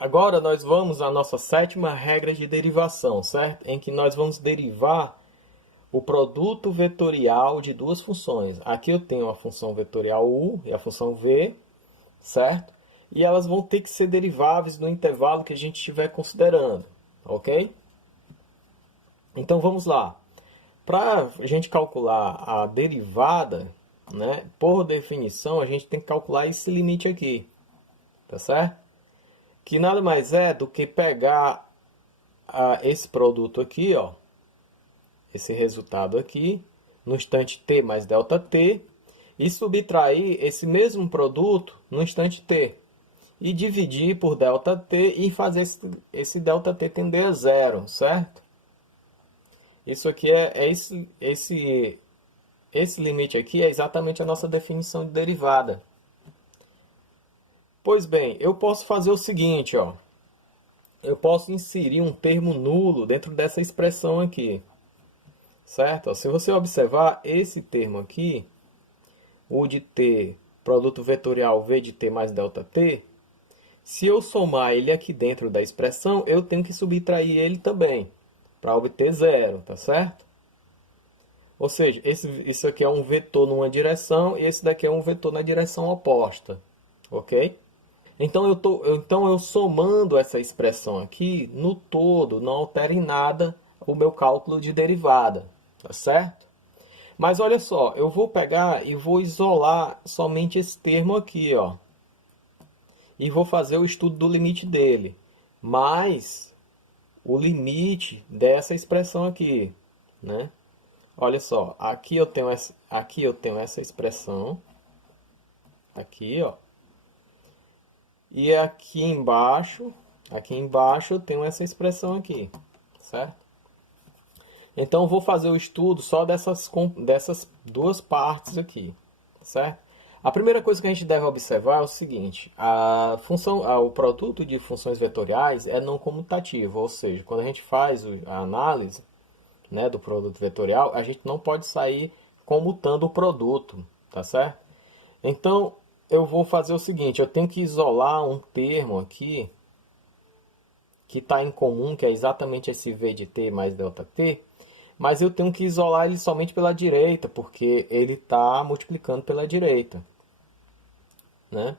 Agora nós vamos à nossa sétima regra de derivação, certo? Em que nós vamos derivar o produto vetorial de duas funções. Aqui eu tenho a função vetorial u e a função v, certo? E elas vão ter que ser deriváveis no intervalo que a gente estiver considerando, ok? Então vamos lá. Para a gente calcular a derivada, né, por definição, a gente tem que calcular esse limite aqui, tá certo? Que nada mais é do que pegar esse produto aqui, ó, esse resultado aqui, no instante t mais ΔT, e subtrair esse mesmo produto no instante t. E dividir por ΔT e fazer esse ΔT tender a zero, certo? Isso aqui esse limite aqui é exatamente a nossa definição de derivada. Pois bem, eu posso fazer o seguinte, ó. Eu posso inserir um termo nulo dentro dessa expressão aqui. Certo? Se você observar esse termo aqui, o de t, produto vetorial v de t mais ΔT, se eu somar ele aqui dentro da expressão, eu tenho que subtrair ele também, para obter zero, tá certo? Ou seja, isso aqui é um vetor numa direção e esse daqui é um vetor na direção oposta, ok? Então eu somando essa expressão aqui, no todo, não altera em nada o meu cálculo de derivada, tá certo? Mas olha só, eu vou pegar e vou isolar somente esse termo aqui, ó. E vou fazer o estudo do limite dele, mais o limite dessa expressão aqui, né? Olha só, aqui eu tenho essa expressão, aqui, ó. E aqui embaixo eu tenho essa expressão aqui, certo? Então, eu vou fazer o estudo só dessas duas partes aqui, certo? A primeira coisa que a gente deve observar é o seguinte, o produto de funções vetoriais é não comutativo, ou seja, quando a gente faz a análise, né, do produto vetorial, a gente não pode sair comutando o produto, tá certo? Então, eu vou fazer o seguinte, eu tenho que isolar um termo aqui, que está em comum, que é exatamente esse v de t mais ΔT, mas eu tenho que isolar ele somente pela direita, porque ele está multiplicando pela direita, né?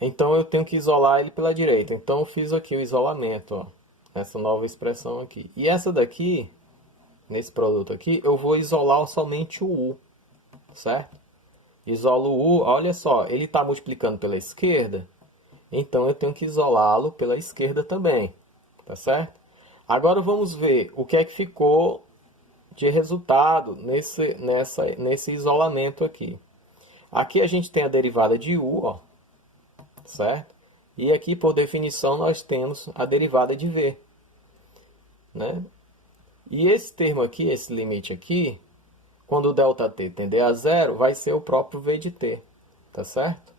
Então eu tenho que isolar ele pela direita. Então eu fiz aqui o isolamento, ó, essa nova expressão aqui. E essa daqui, nesse produto aqui, eu vou isolar somente o u, certo? Isolo o u, olha só, ele está multiplicando pela esquerda, então eu tenho que isolá-lo pela esquerda também, tá certo? Agora vamos ver o que é que ficou de resultado nesse isolamento aqui. Aqui a gente tem a derivada de u, ó, certo? E aqui, por definição, nós temos a derivada de v, né? E esse termo aqui, esse limite aqui, quando o ΔT tender a zero, vai ser o próprio v de t, tá certo?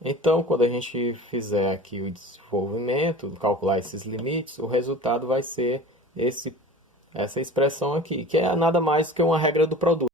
Então, quando a gente fizer aqui o desenvolvimento, calcular esses limites, o resultado vai ser essa expressão aqui, que é nada mais que uma regra do produto.